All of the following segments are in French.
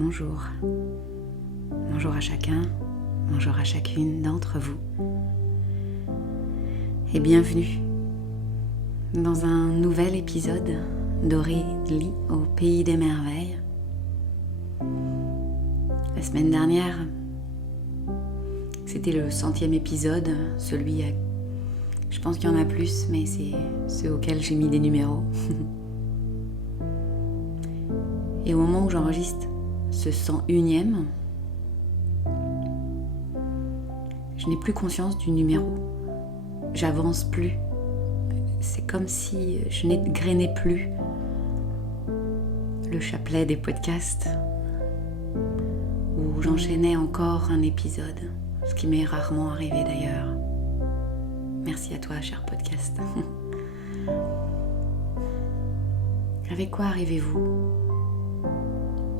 Bonjour. Bonjour à chacun, bonjour à chacune d'entre vous. Et bienvenue dans un nouvel épisode d'Aurélie au Pays des Merveilles. La semaine dernière, c'était le 100e épisode, celui à... Je pense qu'il y en a plus, mais c'est ceux auxquels j'ai mis des numéros. Et au moment où j'enregistre ce 101e, je n'ai plus conscience du numéro. J'avance plus. C'est comme si je n'égrenais plus le chapelet des podcasts où j'enchaînais encore un épisode, ce qui m'est rarement arrivé d'ailleurs. Merci à toi, cher podcast. Avec quoi arrivez-vous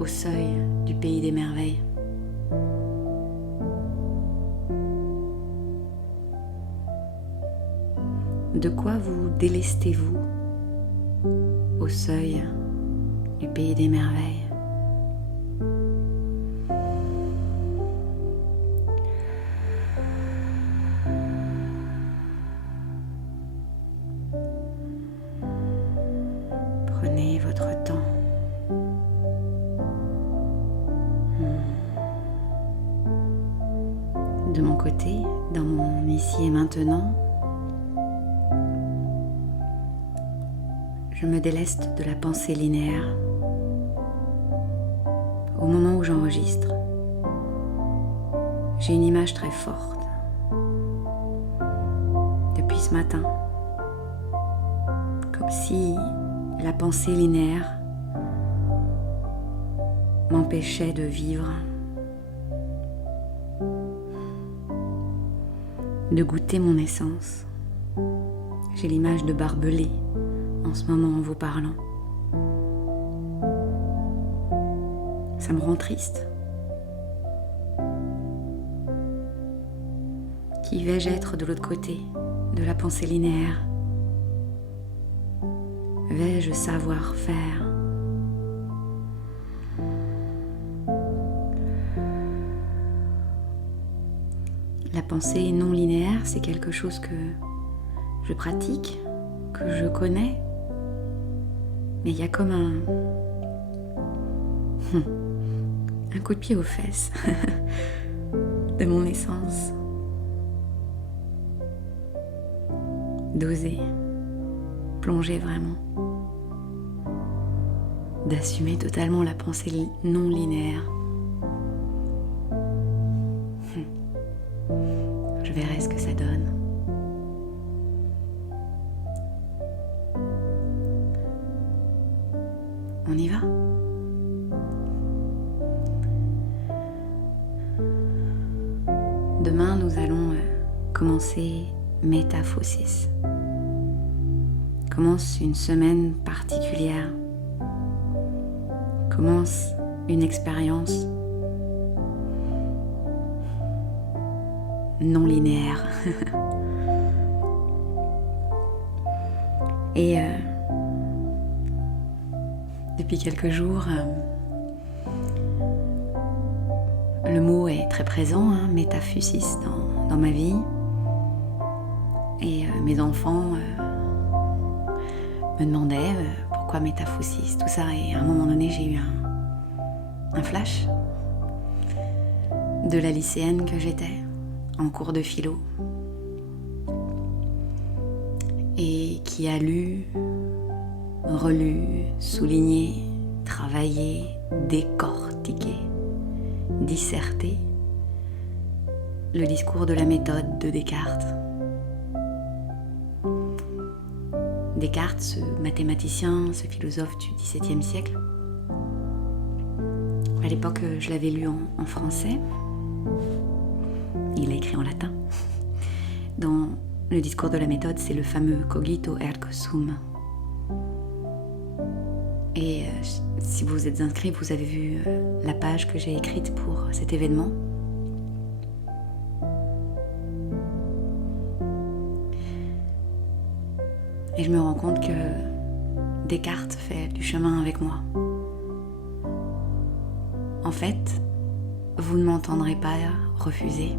au seuil du Pays des Merveilles? De quoi vous délestez-vous au seuil du Pays des Merveilles? Prenez votre temps. De mon côté, dans mon ici et maintenant, je me déleste de la pensée linéaire. Au moment où j'enregistre, j'ai une image très forte. Depuis ce matin, comme si la pensée linéaire m'empêchait de vivre, de goûter mon essence. J'ai l'image de barbelé en ce moment en vous parlant. Ça me rend triste. Qui vais-je être de l'autre côté de la pensée linéaire? Vais-je savoir faire? La pensée non linéaire, c'est quelque chose que je pratique, que je connais, mais il y a comme un coup de pied aux fesses de mon essence. D'oser plonger vraiment, d'assumer totalement la pensée non linéaire. Je verrai ce que ça donne. On y va? Demain, nous allons commencer Métaphosis. Commence une semaine particulière. Commence une expérience non linéaire. Et depuis quelques jours, le mot est très présent, métaphysis dans ma vie. Et mes enfants me demandaient pourquoi métaphysis, tout ça. Et à un moment donné, j'ai eu un flash de la lycéenne que j'étais en cours de philo et qui a lu, relu, souligné, travaillé, décortiqué, disserté le discours de la méthode de Descartes. Descartes, ce mathématicien, ce philosophe du XVIIe siècle. À l'époque, je l'avais lu en français. Il a écrit en latin. Dans le discours de la méthode, c'est le fameux cogito ergo sum. Et si vous êtes inscrit, vous avez vu la page que j'ai écrite pour cet événement. Et je me rends compte que Descartes fait du chemin avec moi. En fait, vous ne m'entendrez pas refuser.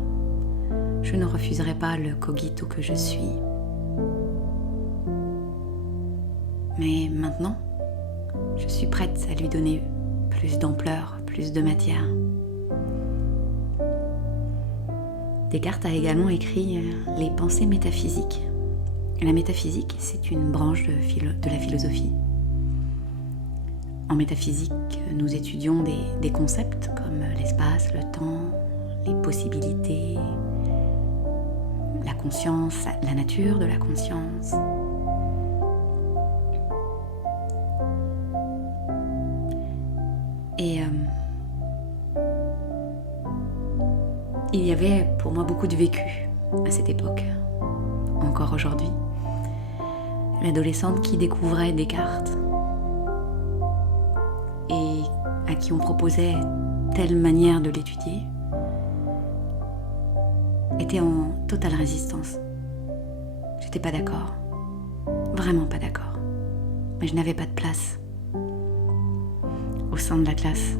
Je ne refuserai pas le cogito que je suis. Mais maintenant, je suis prête à lui donner plus d'ampleur, plus de matière. Descartes a également écrit les pensées métaphysiques. La métaphysique, c'est une branche de la philosophie. En métaphysique, nous étudions des concepts comme l'espace, le temps, les possibilités, la conscience, la nature de la conscience. Et il y avait pour moi beaucoup de vécu à cette époque, encore aujourd'hui. L'adolescente qui découvrait Descartes et à qui on proposait telle manière de l'étudier était en totale résistance. J'étais pas d'accord, vraiment pas d'accord, mais je n'avais pas de place au sein de la classe.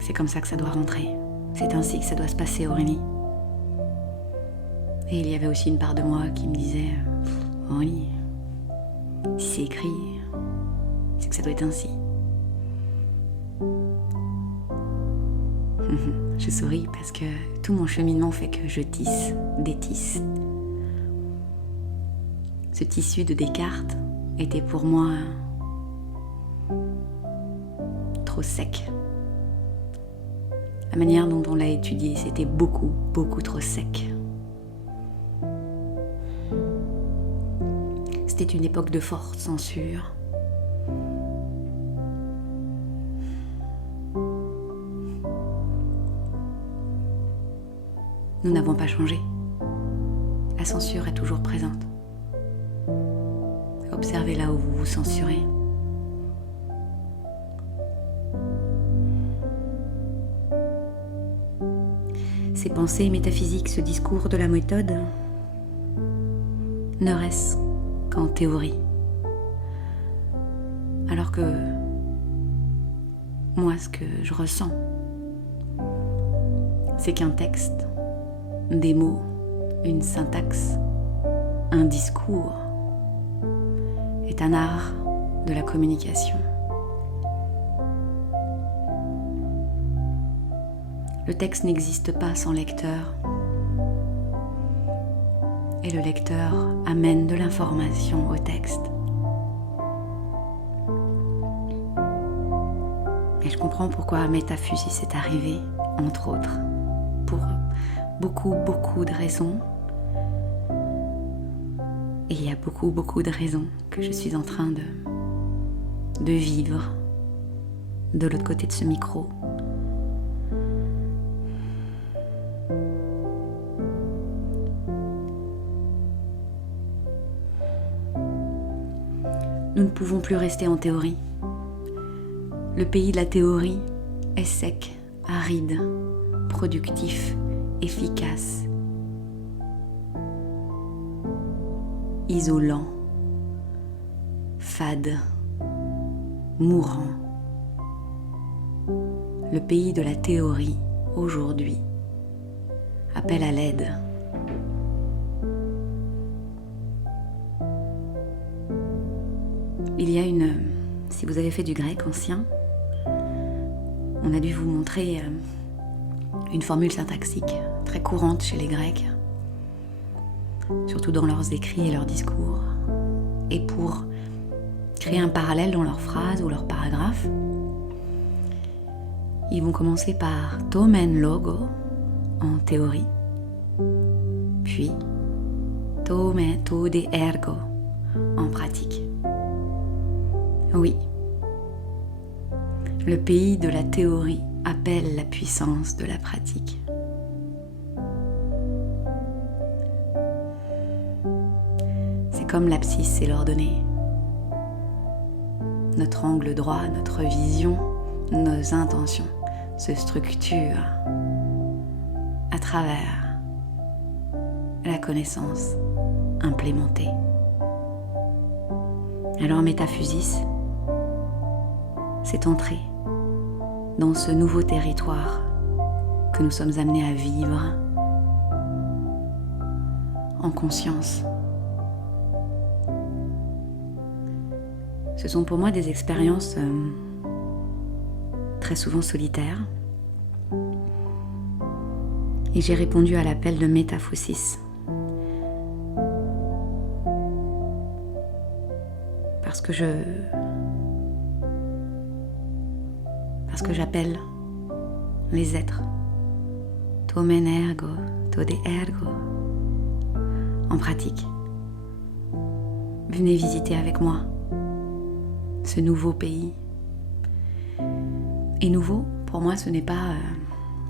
C'est comme ça que ça doit rentrer, c'est ainsi que ça doit se passer, Aurélie. Et il y avait aussi une part de moi qui me disait « Aurélie, si c'est écrit, c'est que ça doit être ainsi. » Je souris parce que tout mon cheminement fait que je tisse des tisses. Ce tissu de Descartes était pour moi trop sec. La manière dont on l'a étudié, c'était beaucoup, beaucoup trop sec. C'était une époque de forte censure. Nous n'avons pas changé. La censure est toujours présente. Observez là où vous vous censurez. Ces pensées métaphysiques, ce discours de la méthode, ne reste qu'en théorie. Alors que moi, ce que je ressens, c'est qu'un texte, des mots, une syntaxe, un discours est un art de la communication. Le texte n'existe pas sans lecteur et le lecteur amène de l'information au texte. Et je comprends pourquoi Métaphysis est arrivé, entre autres, pour beaucoup de raisons. Et il y a beaucoup de raisons que je suis en train de vivre de l'autre côté de ce micro. Nous ne pouvons plus rester en théorie. Le pays de la théorie est sec, aride, productif, efficace, isolant, fade, mourant. Le pays de la théorie, aujourd'hui, appelle à l'aide. Il y a si vous avez fait du grec ancien, on a dû vous montrer une formule syntaxique très courante chez les Grecs, surtout dans leurs écrits et leurs discours. Et pour créer un parallèle dans leurs phrases ou leurs paragraphes, ils vont commencer par tomen logo en théorie, puis tome to de ergo en pratique. Oui, le pays de la théorie appelle la puissance de la pratique. C'est comme l'abscisse et l'ordonnée. Notre angle droit, notre vision, nos intentions se structurent à travers la connaissance implémentée. Alors Métaphysis, c'est entrer dans ce nouveau territoire que nous sommes amenés à vivre en conscience. Ce sont pour moi des expériences très souvent solitaires. Et j'ai répondu à l'appel de Métaphosis. Parce que j'appelle les êtres. Tomen ergo, tode ergo. En pratique. Venez visiter avec moi ce nouveau pays. Et nouveau, pour moi, ce n'est pas...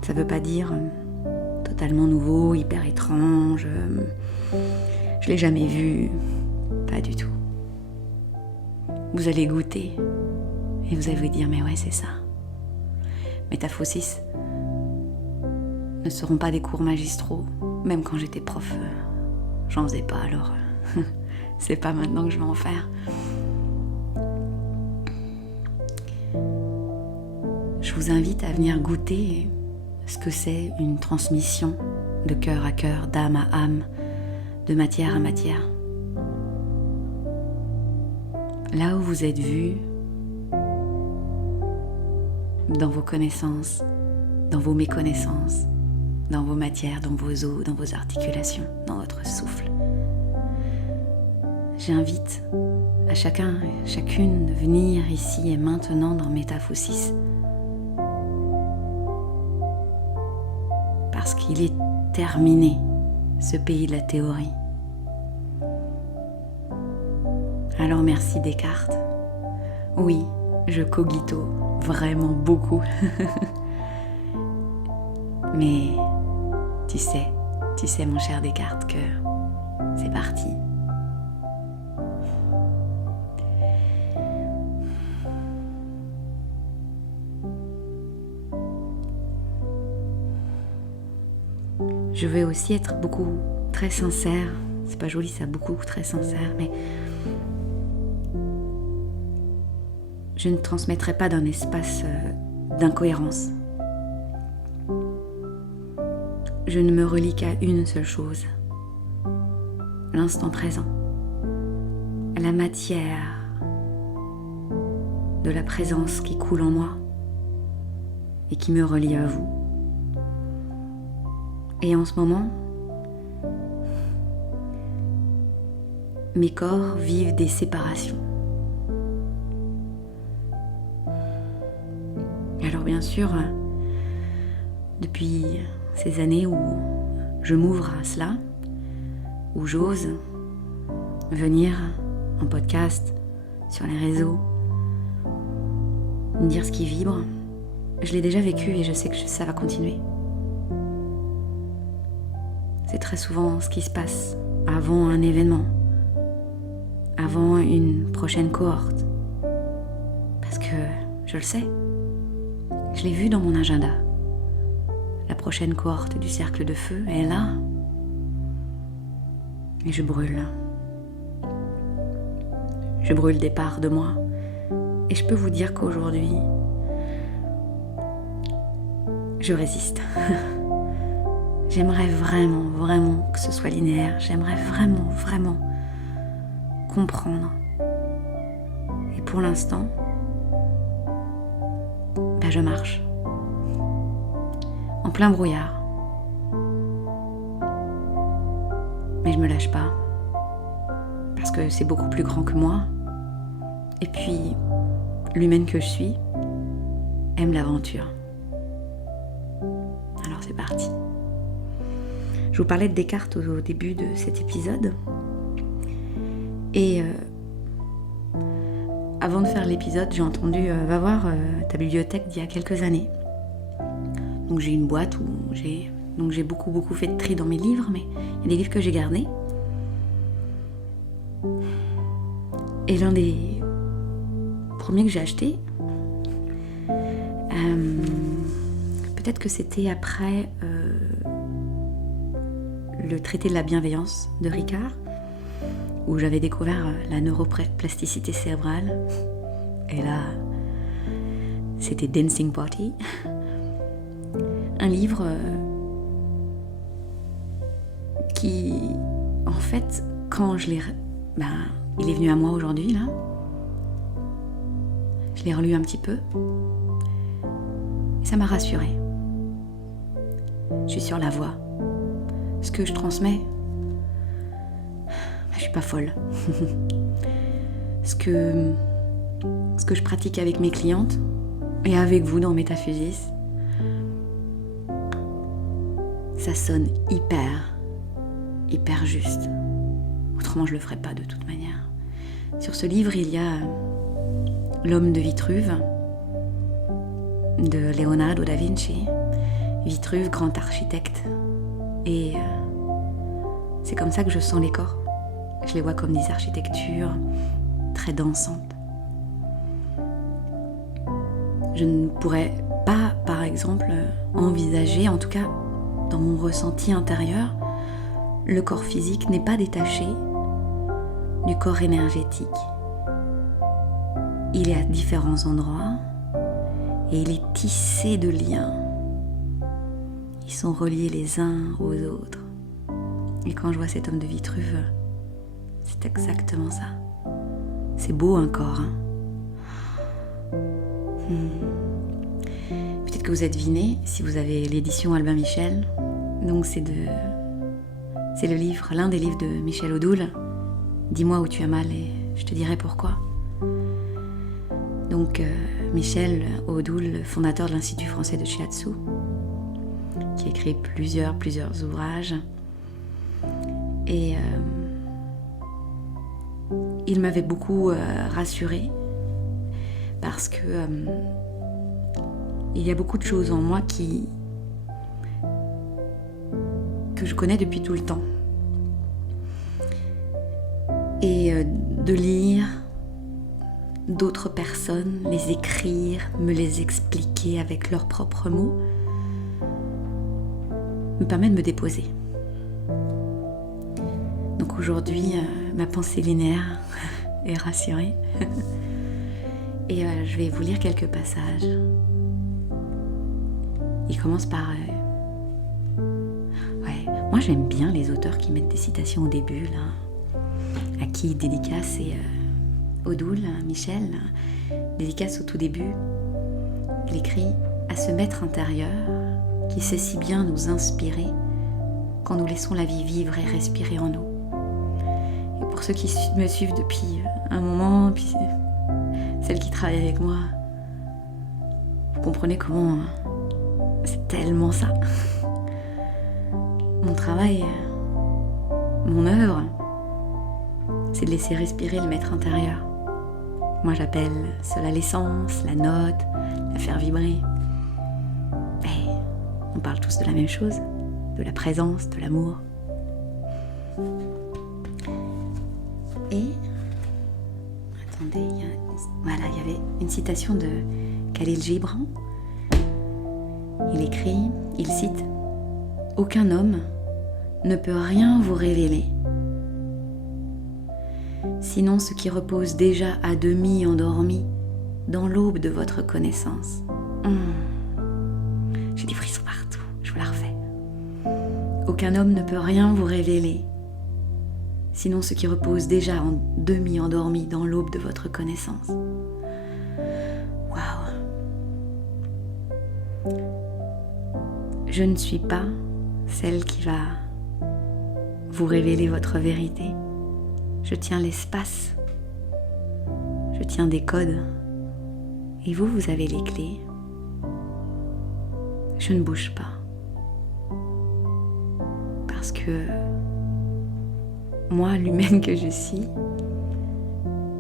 ça veut pas dire totalement nouveau, hyper étrange. Je l'ai jamais vu. Pas du tout. Vous allez goûter et vous allez vous dire, mais ouais, c'est ça. Métaphosis ne seront pas des cours magistraux. Même quand j'étais prof, j'en faisais pas, alors c'est pas maintenant que je vais en faire. Je vous invite à venir goûter ce que c'est une transmission de cœur à cœur, d'âme à âme, de matière à matière. Là où vous êtes vu, dans vos connaissances, dans vos méconnaissances, dans vos matières, dans vos os, dans vos articulations, dans votre souffle. J'invite à chacun et chacune de venir ici et maintenant dans Métaphosis. Parce qu'il est terminé, ce pays de la théorie. Alors merci Descartes. Oui, je cogito vraiment beaucoup. Mais tu sais mon cher Descartes que c'est parti. Je vais aussi être très sincère. C'est pas joli ça, très sincère, mais je ne transmettrai pas d'un espace d'incohérence. Je ne me relie qu'à une seule chose, l'instant présent, la matière de la présence qui coule en moi et qui me relie à vous. Et en ce moment, mes corps vivent des séparations. Alors bien sûr, depuis ces années où je m'ouvre à cela, où j'ose venir en podcast, sur les réseaux, me dire ce qui vibre, je l'ai déjà vécu et je sais que ça va continuer. C'est très souvent ce qui se passe avant un événement, avant une prochaine cohorte. Parce que je le sais, je l'ai vu dans mon agenda. La prochaine cohorte du cercle de feu est là. Et je brûle. Je brûle des parts de moi. Et je peux vous dire qu'aujourd'hui, je résiste. J'aimerais vraiment que ce soit linéaire. J'aimerais vraiment comprendre. Et pour l'instant, je marche. En plein brouillard. Mais je me lâche pas. Parce que c'est beaucoup plus grand que moi. Et puis, l'humaine que je suis aime l'aventure. Alors c'est parti. Je vous parlais de Descartes au début de cet épisode. Et avant de faire l'épisode, j'ai entendu va voir ta bibliothèque d'il y a quelques années. Donc j'ai une boîte où j'ai beaucoup fait de tri dans mes livres, mais il y a des livres que j'ai gardés. Et l'un des premiers que j'ai acheté, peut-être que c'était après le traité de la bienveillance de Ricard, où j'avais découvert la neuroplasticité cérébrale. Et là, c'était Dancing Party. Un livre qui, en fait, quand je l'ai... il est venu à moi aujourd'hui, là. Je l'ai relu un petit peu. Et ça m'a rassurée. Je suis sur la voie. Ce que je transmets, je suis pas folle. Ce que je pratique avec mes clientes et avec vous dans Métaphysis, ça sonne hyper juste. Autrement, je le ferais pas de toute manière. Sur ce livre, il y a L'homme de Vitruve de Leonardo da Vinci. Vitruve, grand architecte. Et c'est comme ça que je sens les corps. Je les vois comme des architectures très dansantes. Je ne pourrais pas, par exemple, envisager, en tout cas dans mon ressenti intérieur, le corps physique n'est pas détaché du corps énergétique. Il est à différents endroits et il est tissé de liens. Ils sont reliés les uns aux autres. Et quand je vois cet homme de Vitruve, c'est exactement ça. C'est beau un corps. Peut-être que vous êtes deviné, si vous avez l'édition Albin Michel. Donc c'est le livre, l'un des livres de Michel Odoul. Dis-moi où tu as mal et je te dirai pourquoi. Donc Michel Odoul, fondateur de l'Institut français de Shiatsu, qui a écrit plusieurs ouvrages. Et il m'avait beaucoup rassurée parce que il y a beaucoup de choses en moi que je connais depuis tout le temps. Et de lire d'autres personnes, les écrire, me les expliquer avec leurs propres mots, me permet de me déposer. Donc aujourd'hui, ma pensée linéaire est rassurée. Et je vais vous lire quelques passages. Il commence par... moi j'aime bien les auteurs qui mettent des citations au début, là. À qui dédicace et Odoul, Michel, dédicace au tout début. Il écrit « À ce maître intérieur qui sait si bien nous inspirer quand nous laissons la vie vivre et respirer en nous. » Et pour ceux qui me suivent depuis un moment, puis celles qui travaillent avec moi, vous comprenez comment c'est tellement ça. Mon travail, mon œuvre, c'est de laisser respirer le maître intérieur. Moi j'appelle cela l'essence, la note, la faire vibrer. Et on parle tous de la même chose, de la présence, de l'amour. Et, attendez, il y avait une citation de Khalil Gibran. Il cite « Aucun homme ne peut rien vous révéler, sinon ce qui repose déjà à demi endormi dans l'aube de votre connaissance. » J'ai des frissons partout, je vous la refais. « Aucun homme ne peut rien vous révéler, sinon ce qui repose déjà en demi endormi dans l'aube de votre connaissance. » Waouh! Je ne suis pas celle qui va vous révéler votre vérité. Je tiens l'espace. Je tiens des codes. Et vous avez les clés. Je ne bouge pas. Parce que moi, l'humaine que je suis,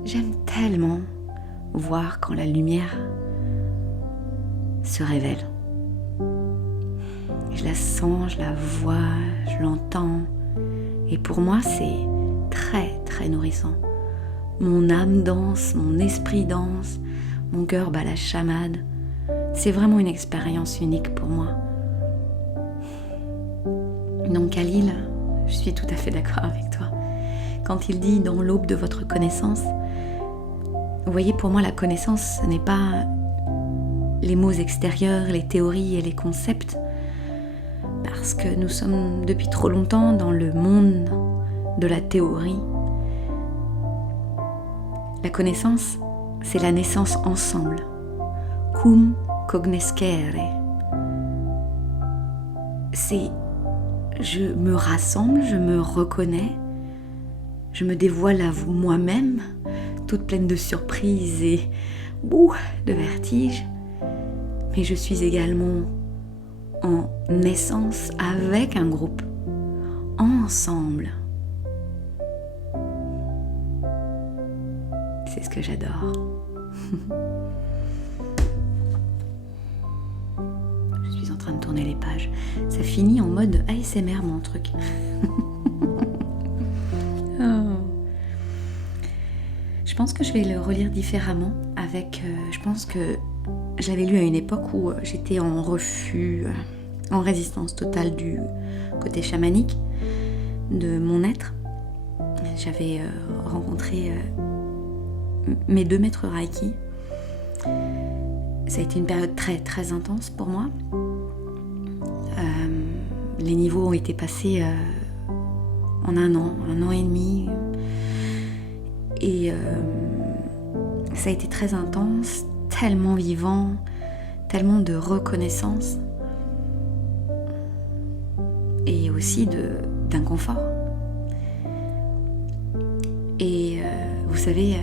j'aime tellement voir quand la lumière se révèle. Je la sens, je la vois, je l'entends. Et pour moi, c'est très nourrissant. Mon âme danse, mon esprit danse, mon cœur bat la chamade. C'est vraiment une expérience unique pour moi. Donc Khalil, je suis tout à fait d'accord avec toi. Quand il dit « dans l'aube de votre connaissance », vous voyez, pour moi, la connaissance, ce n'est pas les mots extérieurs, les théories et les concepts, parce que nous sommes depuis trop longtemps dans le monde de la théorie. La connaissance, c'est la naissance ensemble. Cum cognoscere. C'est je me rassemble, je me reconnais, je me dévoile à vous moi-même, toute pleine de surprises et de vertige. Mais je suis également en naissance avec un groupe, ensemble. C'est ce que j'adore. Je suis en train de tourner les pages. Ça finit en mode ASMR mon truc. Oh. Je pense que je vais le relire différemment avec... je pense que je l'avais lu à une époque où j'étais en refus, en résistance totale du côté chamanique de mon être. J'avais rencontré mes 2 maîtres Reiki. Ça a été une période très très intense pour moi. Les niveaux ont été passés en un an et demi. Et ça a été très intense, tellement vivant, tellement de reconnaissance et aussi d'inconfort. Et vous savez,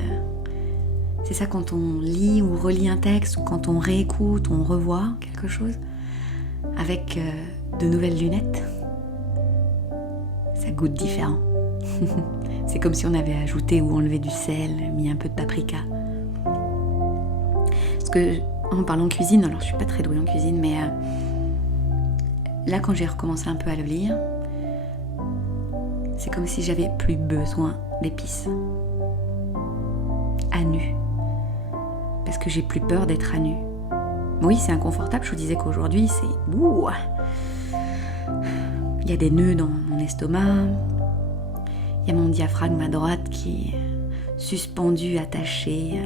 c'est ça quand on lit ou relit un texte ou quand on réécoute, on revoit quelque chose avec de nouvelles lunettes, ça goûte différent. C'est comme si on avait ajouté ou enlevé du sel, mis un peu de paprika. Parce que, en parlant cuisine, alors je suis pas très douée en cuisine, mais là quand j'ai recommencé un peu à le lire, c'est comme si j'avais plus besoin d'épices. À nu. Parce que j'ai plus peur d'être à nu. Oui, c'est inconfortable, je vous disais qu'aujourd'hui, c'est... Il y a des nœuds dans mon estomac. Il y a mon diaphragme à droite qui est suspendu, attaché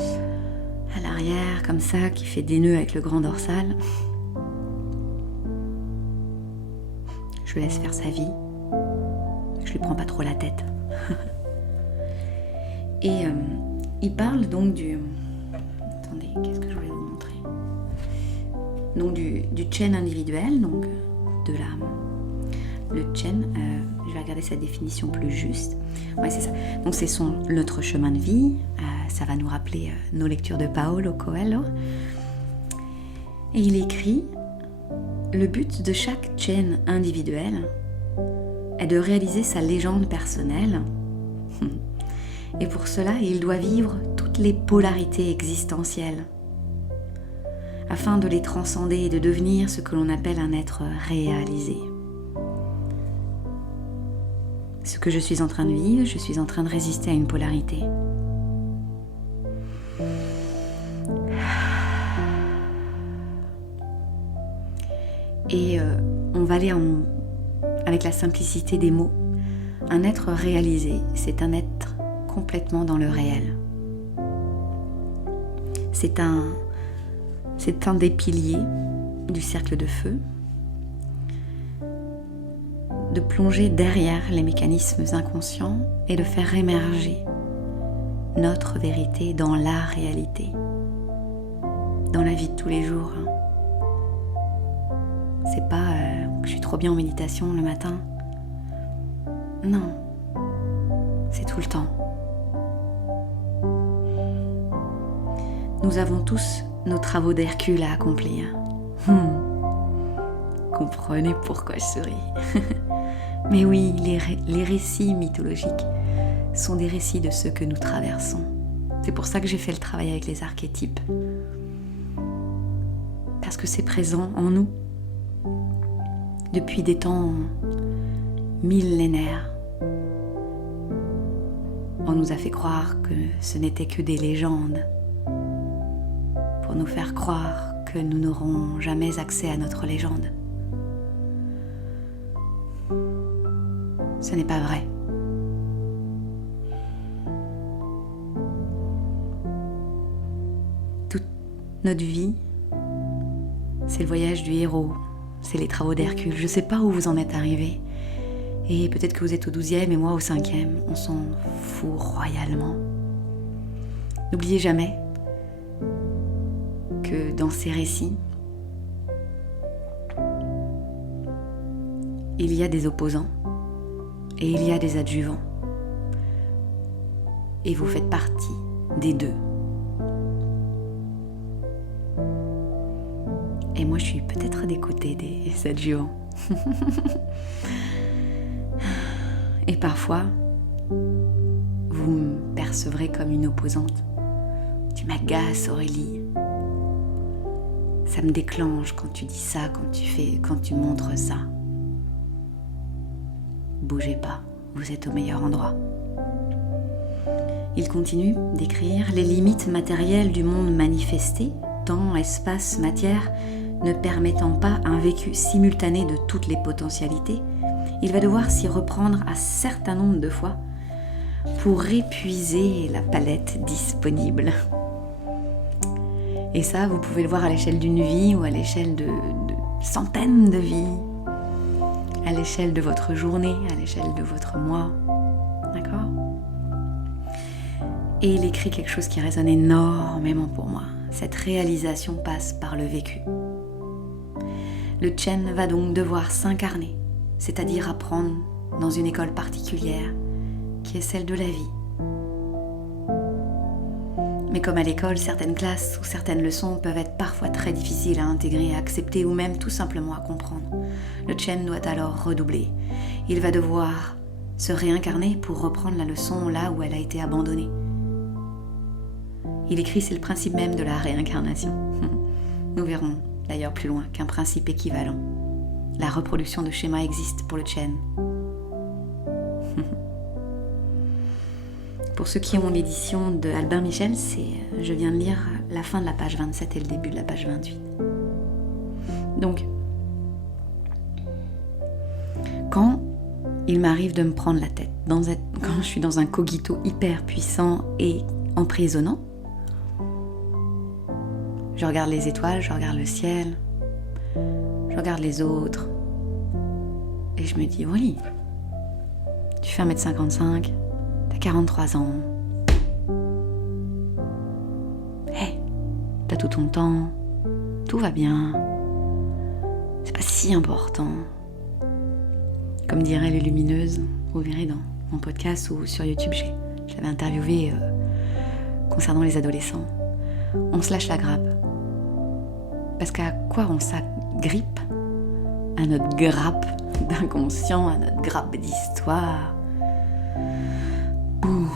à l'arrière, comme ça, qui fait des nœuds avec le grand dorsal. Je laisse faire sa vie. Je lui prends pas trop la tête. Et il parle donc du... Attendez, qu'est-ce que je voulais vous montrer ? Donc du Chen individuel, donc de la... Le Chen, je vais regarder sa définition plus juste. Ouais, c'est ça. Donc c'est notre chemin de vie. Ça va nous rappeler nos lectures de Paulo Coelho. Et il écrit: le but de chaque Chen individuel est de réaliser sa légende personnelle. Et pour cela, il doit vivre toutes les polarités existentielles afin de les transcender et de devenir ce que l'on appelle un être réalisé. Ce que je suis en train de vivre, je suis en train de résister à une polarité. Et on va aller avec la simplicité des mots. Un être réalisé, c'est un être complètement dans le réel. C'est un des piliers du cercle de feu, de plonger derrière les mécanismes inconscients et de faire émerger notre vérité dans la réalité, dans la vie de tous les jours. C'est pas que je suis trop bien en méditation le matin. Non, c'est tout le temps. Nous avons tous nos travaux d'Hercule à accomplir. Comprenez pourquoi je souris. Mais oui, les récits mythologiques sont des récits de ce que nous traversons. C'est pour ça que j'ai fait le travail avec les archétypes. Parce que c'est présent en nous. Depuis des temps millénaires. On nous a fait croire que ce n'était que des légendes. Pour nous faire croire que nous n'aurons jamais accès à notre légende. Ce n'est pas vrai. notre vie, c'est le voyage du héros, c'est les travaux d'Hercule. Je sais pas où vous en êtes arrivés. Et peut-être que vous êtes au 12e et moi au 5e. On s'en fout royalement. N'oubliez jamais que dans ces récits, il y a des opposants et il y a des adjuvants. Et vous faites partie des deux. Et moi, je suis peut-être des côtés des adjuvants. Et parfois, vous me percevrez comme une opposante. Tu m'agaces, Aurélie. Ça me déclenche quand tu dis ça, quand tu montres ça. Bougez pas, vous êtes au meilleur endroit. Il continue d'écrire les limites matérielles du monde manifesté, temps, espace, matière, ne permettant pas un vécu simultané de toutes les potentialités. Il va devoir s'y reprendre un certain nombre de fois pour épuiser la palette disponible. Et ça, vous pouvez le voir à l'échelle d'une vie ou à l'échelle de centaines de vies, à l'échelle de votre journée, à l'échelle de votre mois. D'accord ? Et il écrit quelque chose qui résonne énormément pour moi. Cette réalisation passe par le vécu. Le Chen va donc devoir s'incarner, c'est-à-dire apprendre dans une école particulière, qui est celle de la vie. Mais comme à l'école, certaines classes ou certaines leçons peuvent être parfois très difficiles à intégrer, à accepter ou même tout simplement à comprendre. Le Chen doit alors redoubler. Il va devoir se réincarner pour reprendre la leçon là où elle a été abandonnée. Il écrit, c'est le principe même de la réincarnation. Nous verrons d'ailleurs plus loin qu'un principe équivalent. La reproduction de schémas existe pour le Chen. Pour ceux qui ont l'édition de Albin Michel, je viens de lire la fin de la page 27 et le début de la page 28. Donc, quand il m'arrive de me prendre la tête, quand je suis dans un cogito hyper puissant et emprisonnant, je regarde les étoiles, je regarde le ciel, je regarde les autres, et je me dis, oui, tu fais 1m55, t'as 43 ans, hey, t'as tout ton temps, tout va bien, c'est pas si important. Comme diraient les lumineuses, vous verrez dans mon podcast ou sur YouTube, je l'avais interviewé concernant les adolescents. On se lâche la grappe. Parce qu'à quoi on s'agrippe ? À notre grappe d'inconscient, à notre grappe d'histoire. Ouh.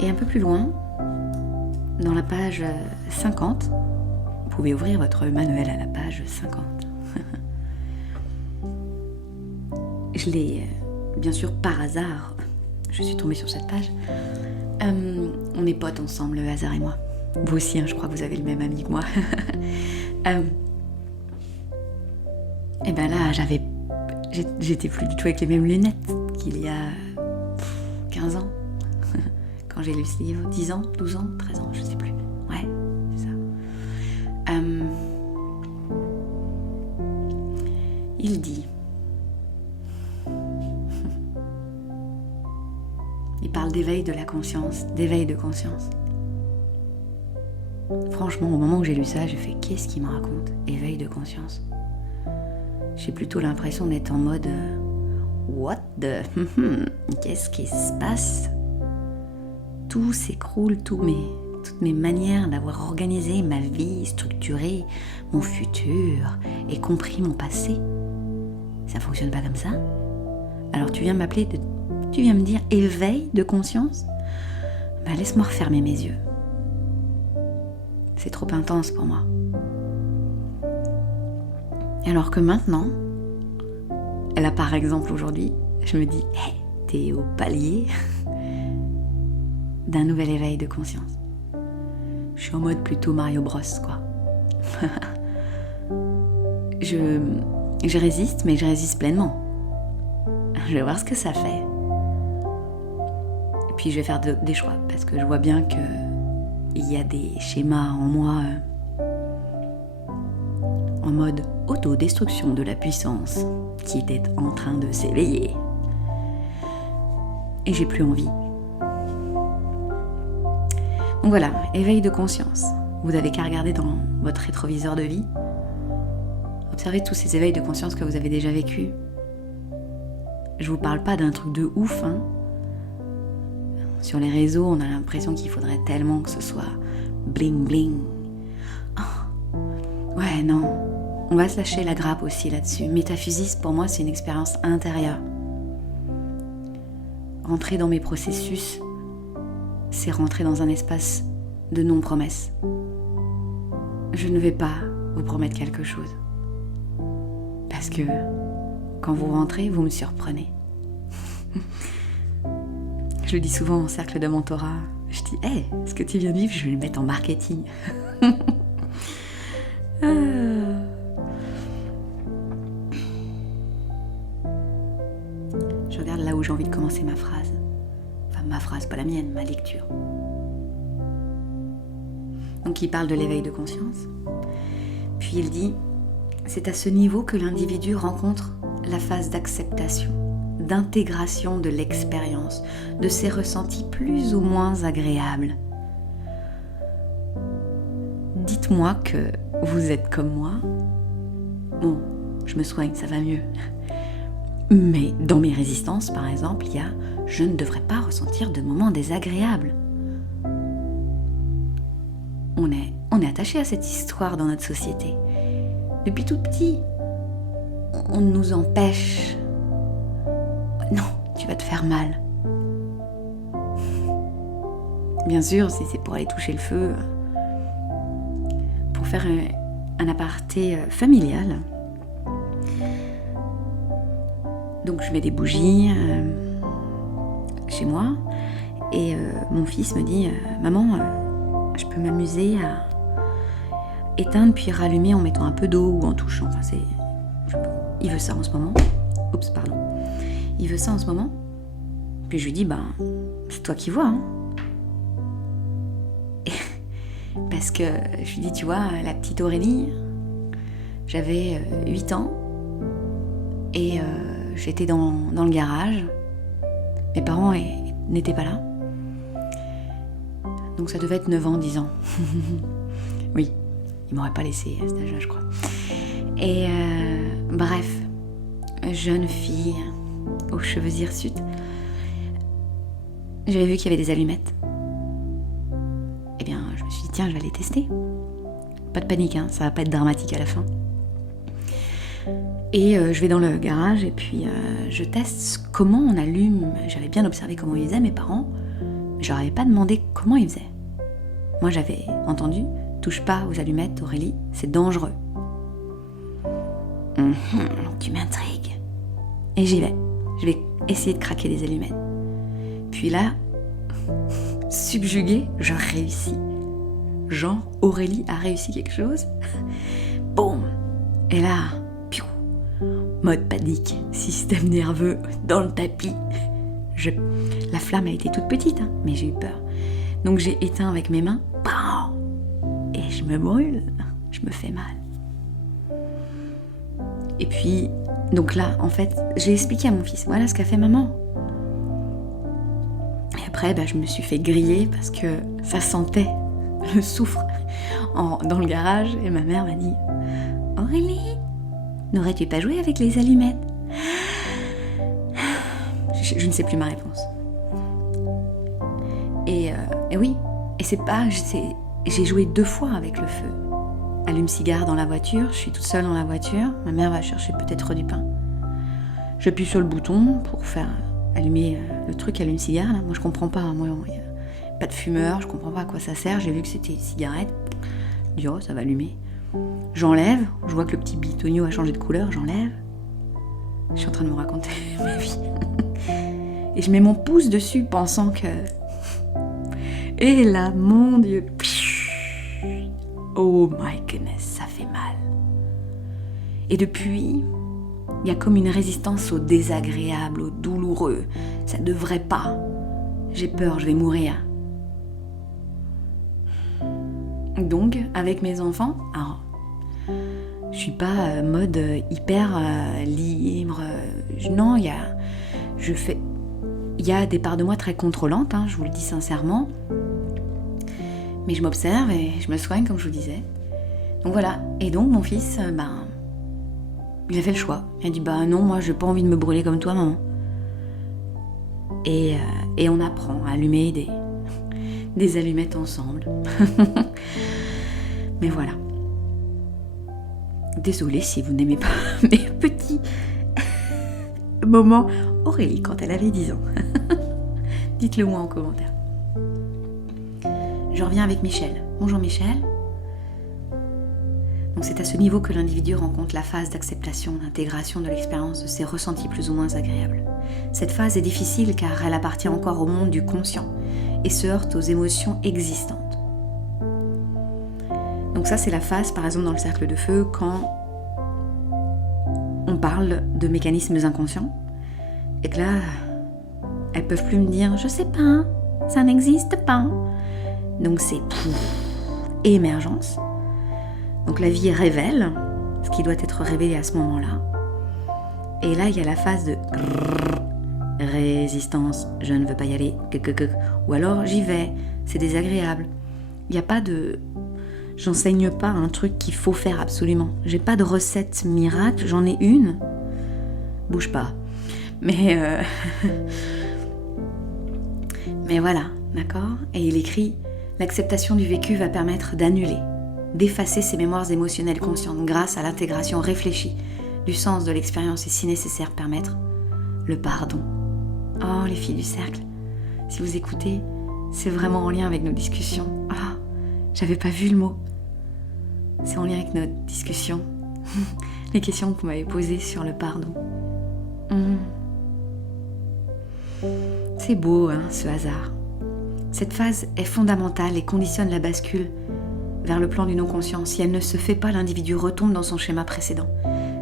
Et un peu plus loin, dans la page 50, vous pouvez ouvrir votre manuel à la page 50. Je l'ai, bien sûr par hasard, je suis tombée sur cette page. On est potes ensemble, le hasard et moi. Vous aussi, je crois que vous avez le même ami que moi. Et ben là, j'étais plus du tout avec les mêmes lunettes qu'il y a 15 ans. Quand j'ai lu ce livre, 10 ans, 12 ans, 13 ans, je sais plus. Ouais, c'est ça. Il dit... Il parle d'éveil de la conscience, d'éveil de conscience. Franchement, au moment où j'ai lu ça, j'ai fait « Qu'est-ce qu'il me raconte ? Éveil de conscience ?» J'ai plutôt l'impression d'être en mode « What the... Qu'est-ce qui se passe ?» Tout s'écroule, toutes mes manières d'avoir organisé ma vie, structuré mon futur et compris mon passé. Ça fonctionne pas comme ça. Alors tu viens me dire éveil de conscience ? Ben laisse-moi refermer mes yeux. C'est trop intense pour moi. Alors que maintenant, là par exemple aujourd'hui, je me dis hey, t'es au palier d'un nouvel éveil de conscience. Je suis en mode plutôt Mario Bros, quoi. Je résiste, mais je résiste pleinement. Je vais voir ce que ça fait. Et puis je vais faire des choix, parce que je vois bien qu'il y a des schémas en moi en mode autodestruction de la puissance qui était en train de s'éveiller. Et j'ai plus envie. Donc voilà, éveil de conscience. Vous n'avez qu'à regarder dans votre rétroviseur de vie. Observez tous ces éveils de conscience que vous avez déjà vécus. Je vous parle pas d'un truc de ouf, hein. Sur les réseaux, on a l'impression qu'il faudrait tellement que ce soit bling bling. Oh. Ouais, non. On va se lâcher la grappe aussi là-dessus. Métaphysisme, pour moi, c'est une expérience intérieure. Rentrer dans mes processus, c'est rentrer dans un espace de non-promesse. Je ne vais pas vous promettre quelque chose. Parce que quand vous rentrez, vous me surprenez. Je le dis souvent en cercle de mentorat. Je dis, hey, ce que tu viens de vivre, je vais le mettre en marketing. Je regarde là où j'ai envie de commencer ma phrase. Enfin, ma phrase, pas la mienne, ma lecture. Donc il parle de l'éveil de conscience. Puis il dit, c'est à ce niveau que l'individu rencontre la phase d'acceptation, d'intégration de l'expérience, de ses ressentis plus ou moins agréables. Dites-moi que vous êtes comme moi. Bon, je me soigne, ça va mieux. Mais dans mes résistances, par exemple, il y a « je ne devrais pas ressentir de moments désagréables ». On est attaché à cette histoire dans notre société. Depuis tout petit, on nous empêche. Non, tu vas te faire mal. Bien sûr, si c'est pour aller toucher le feu. Pour faire un aparté familial. Donc je mets des bougies chez moi et mon fils me dit maman, je peux m'amuser à éteindre puis rallumer en mettant un peu d'eau ou en touchant. Enfin, il veut ça en ce moment. Oups, pardon. Il veut ça en ce moment. Puis je lui dis c'est toi qui vois. Hein. Parce que je lui dis, tu vois, la petite Aurélie, j'avais 8 ans et j'étais dans le garage. Mes parents n'étaient pas là. Donc ça devait être 9 ans, 10 ans. Oui, ils m'auraient pas laissé à cet âge-là, je crois. Et bref, jeune fille aux cheveux hirsutes, j'avais vu qu'il y avait des allumettes. Eh bien, je me suis dit, tiens, je vais les tester. Pas de panique, hein, ça va pas être dramatique à la fin. Et je vais dans le garage et puis je teste comment on allume. J'avais bien observé comment ils faisaient, mes parents, mais je leur avais pas demandé comment ils faisaient. Moi, j'avais entendu, touche pas aux allumettes, Aurélie, c'est dangereux. Tu m'intrigues. Et j'y vais. Je vais essayer de craquer les allumettes. Puis là, subjuguée, je réussis. Genre, Aurélie a réussi quelque chose. Boum. Et là, piou, mode panique, système nerveux dans le tapis. La flamme a été toute petite, hein, mais j'ai eu peur. Donc j'ai éteint avec mes mains. Et je me brûle. Je me fais mal. Et puis, donc là, en fait, j'ai expliqué à mon fils, voilà ce qu'a fait maman. Et après, je me suis fait griller parce que ça sentait le soufre dans le garage. Et ma mère m'a dit, Aurélie, n'aurais-tu pas joué avec les allumettes ? Je ne sais plus ma réponse. Et oui, et c'est pas... J'ai joué 2 fois avec le feu. Allume-cigare dans la voiture, je suis toute seule dans la voiture, ma mère va chercher peut-être du pain. J'appuie sur le bouton pour faire allumer le truc allume-cigare. Là. Moi je comprends pas, moi, il n'y a pas de fumeur, je comprends pas à quoi ça sert, j'ai vu que c'était une cigarette. Je dis ça va allumer. J'enlève, je vois que le petit bitonio a changé de couleur, j'enlève. Je suis en train de me raconter ma vie. Et je mets mon pouce dessus pensant que... Et là, mon Dieu, Oh my goodness, ça fait mal. Et depuis, il y a comme une résistance au désagréable, au douloureux. Ça devrait pas. J'ai peur, je vais mourir. Donc, avec mes enfants, alors, je suis pas mode hyper libre. Non, il y a des parts de moi très contrôlantes, je vous le dis sincèrement. Mais je m'observe et je me soigne, comme je vous disais. Donc voilà. Et donc, mon fils, il a fait le choix. Il a dit, non, moi, j'ai pas envie de me brûler comme toi, maman. Et on apprend à allumer des allumettes ensemble. Mais voilà. Désolée si vous n'aimez pas mes petits moments Aurélie quand elle avait 10 ans. Dites-le moi en commentaire. Je reviens avec Michel. Bonjour Michel. Donc c'est à ce niveau que l'individu rencontre la phase d'acceptation, d'intégration de l'expérience de ses ressentis plus ou moins agréables. Cette phase est difficile car elle appartient encore au monde du conscient et se heurte aux émotions existantes. Donc ça c'est la phase par exemple dans le cercle de feu quand on parle de mécanismes inconscients et que là elles peuvent plus me dire je sais pas, ça n'existe pas. Donc c'est émergence. Donc la vie révèle ce qui doit être révélé à ce moment-là. Et là, il y a la phase de résistance, je ne veux pas y aller, ou alors j'y vais, c'est désagréable. Il n'y a pas de... J'enseigne pas un truc qu'il faut faire absolument. J'ai pas de recette miracle, j'en ai une. Bouge pas. Mais voilà, d'accord ? Et il écrit « L'acceptation du vécu va permettre d'annuler, d'effacer ses mémoires émotionnelles conscientes grâce à l'intégration réfléchie du sens de l'expérience et si nécessaire permettre le pardon. » Oh les filles du cercle, si vous écoutez, c'est vraiment en lien avec nos discussions. Ah, j'avais pas vu le mot. C'est en lien avec notre discussion. Les questions que vous m'avez posées sur le pardon. C'est beau, ce hasard. Cette phase est fondamentale et conditionne la bascule vers le plan du non-conscient. Si elle ne se fait pas, l'individu retombe dans son schéma précédent.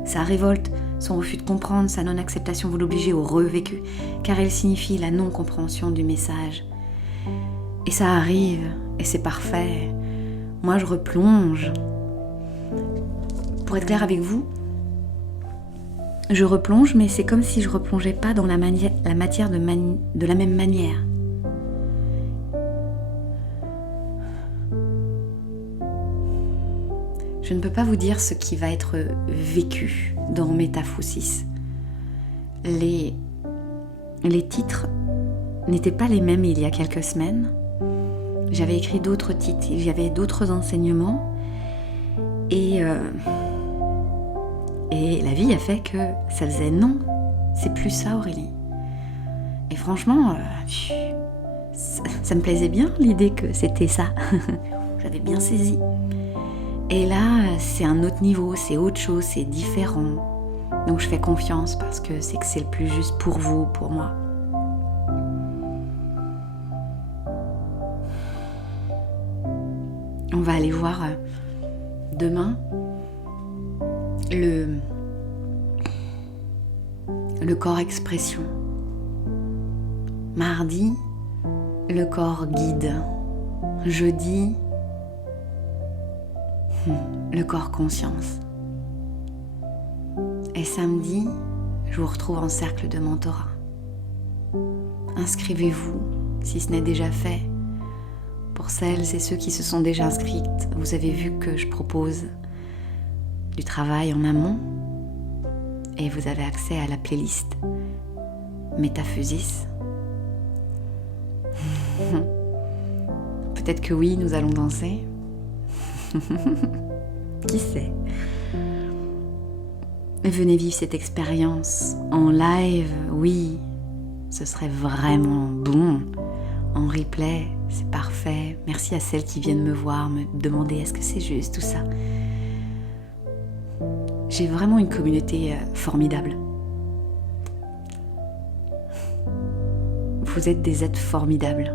Sa révolte, son refus de comprendre, sa non-acceptation vont l'obliger au revécu, car elle signifie la non-compréhension du message. Et ça arrive, et c'est parfait. Moi, je replonge. Pour être clair avec vous, je replonge, mais c'est comme si je replongeais pas dans la matière de la même manière. Je ne peux pas vous dire ce qui va être vécu dans Métamorphoses. Les titres n'étaient pas les mêmes il y a quelques semaines. J'avais écrit d'autres titres, il y avait d'autres enseignements. Et la vie a fait que ça faisait non, c'est plus ça Aurélie. Et franchement, ça me plaisait bien l'idée que c'était ça. J'avais bien saisi. Et là, c'est un autre niveau, c'est autre chose, c'est différent. Donc je fais confiance parce que c'est le plus juste pour vous, pour moi. On va aller voir demain le corps expression. Mardi, le corps guide. Jeudi, le corps conscience. Et samedi, je vous retrouve en cercle de mentorat. Inscrivez-vous si ce n'est déjà fait. Pour celles et ceux qui se sont déjà inscrites, vous avez vu que je propose du travail en amont et vous avez accès à la playlist Métamorphoses. Peut-être que oui, nous allons danser. Qui sait? Venez vivre cette expérience en live, oui, ce serait vraiment bon. En replay, c'est parfait. Merci à celles qui viennent me voir, me demander est-ce que c'est juste, tout ça. J'ai vraiment une communauté formidable. Vous êtes des êtres formidables,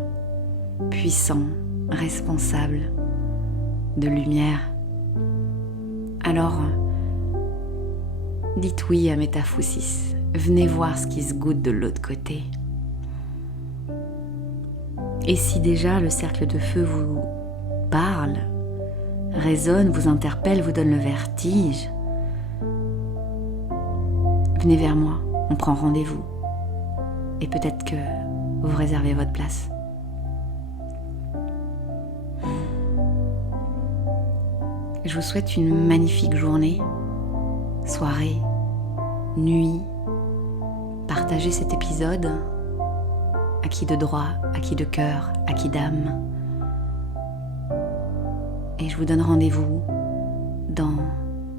puissants, responsables, de lumière. Alors, dites oui à Métaphousis. Venez voir ce qui se goûte de l'autre côté. Et si déjà le cercle de feu vous parle, résonne, vous interpelle, vous donne le vertige, venez vers moi, on prend rendez-vous. Et peut-être que vous réservez votre place. Je vous souhaite une magnifique journée, soirée, nuit. Partagez cet épisode à qui de droit, à qui de cœur, à qui d'âme. Et je vous donne rendez-vous dans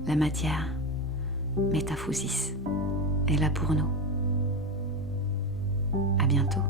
la matière. Métaphousis est là pour nous. À bientôt.